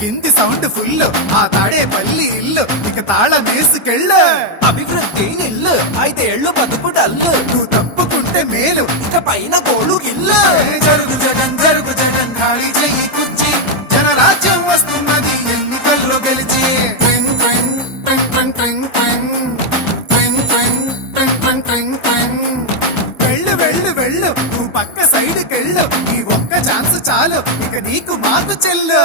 కింది sound full. ఆ తాడే పల్లి ఇల్లు. ఇక తాళ మేసుకెళ్ళ అభివృద్ధి ఇల్లు అయితే ఎళ్ళు బతుకు డల్లు. నువ్వు తప్పుకుంటే మేలు. ఇక పైన కోడు ఇల్లు జరుగు జగన్ జరుగు జగన్. ఖాళీ చెయ్యి కుచ్చి జనరాజ్యం వస్తున్నది. ఎన్నికల్లో గెలిచి. వెళ్ళు వెళ్ళు వెళ్ళు. ఈ ఒక్క ఛాన్స్ చాలు. ఇక నీకు మాకు చెల్లు.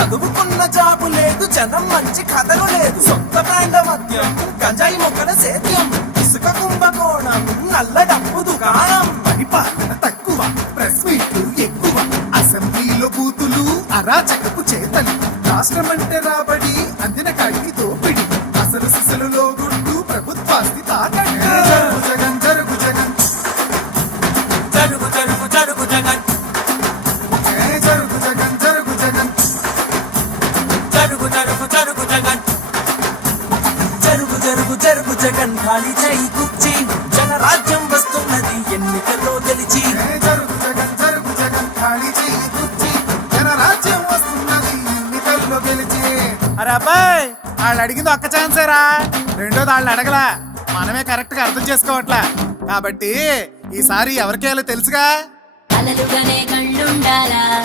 చదువుకున్న జాబు లేదు జనం మంచి కథలు లేదు. సొంత బ్రాండ్ మద్యం గంజాయి మొక్కల సేద్యం ఇసుక కుంభకోణం నల్ల డబ్బు దుకాణం. పరిపాలన తక్కువ ప్రెస్ మీట్లు ఎక్కువ. అసెంబ్లీలో బూతులు అరాచకపు చేతలు. రాష్ట్రమంటే రాబడి అందిన కాడికి దోపిడి. అసలు సిసలులో గుండు ప్రభుత్వాస్తి తాకట్టు జరుగు జరుగు జరుగు జగన్. జరుగు జరుగు జరుగు జగన్. ఖాళీ చేయి కుర్చీ. జనరాజ్యం వస్తున్నది ఎన్నికల్లో గెలిచి. ఏ జరుగు జగన్ జరుగు జగన్. ఖాళీ చెయ్యి కుర్చీ. జనరాజ్యం వస్తున్నది ఎన్నికల్లో గెలిచి. అరే అబ్బాయి వాళ్ళు అడిగింది ఒక్క ఛాన్సేరా రెండోది వాళ్ళు అడగలా. మనమే కరెక్ట్గా అర్థం చేసుకోవట్లా. కాబట్టి ఈసారి ఎవరికేయాలో తెలుసుగా? అలలుగానే కళ్ళుండాలా?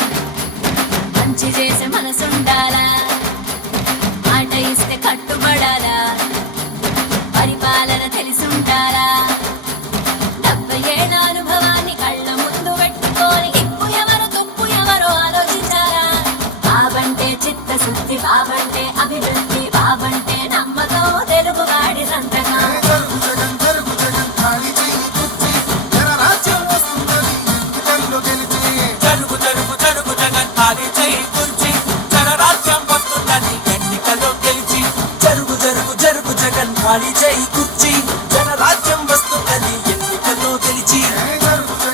మంచి చేసే మనసుండాలా? Ahí. Holiday Gucci